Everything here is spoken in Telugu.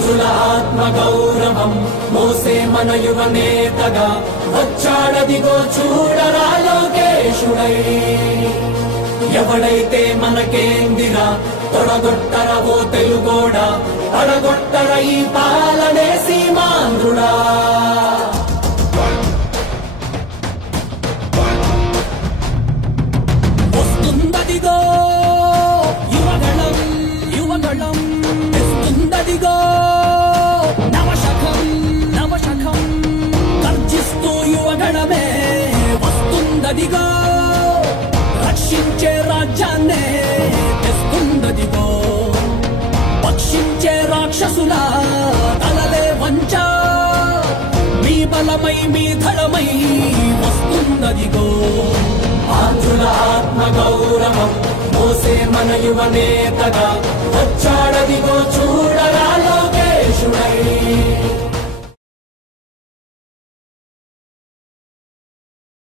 ఆంధ్రుల ఆత్మ గౌరవం మోసే మన యువనేతగా వచ్చాడదిగో చూడరా లోకేశుడై. ఎవడైతే మనకేందిరా తొడగొట్టర ఓ తెలుగోడా, పడగొట్టర ఈ పాలనే సీమాంధ్రుడా. వస్తుందదిగో యువగళం యువగళం, తెస్తుందదిగో నవశకం నవశకం, గర్జిస్తూ యువగళమే వస్తుందదిగో, రక్షించే రాజ్యాన్నే తెస్తుందదిగో, పక్షించే రాక్షసుల తలలే వంచ, మీ బలమై మీ ధడమై వస్తుందదిగో. ఆంధ్రుల ఆత్మ గౌరవం మోసే మన యువనేతగా వచ్చాడదిగో.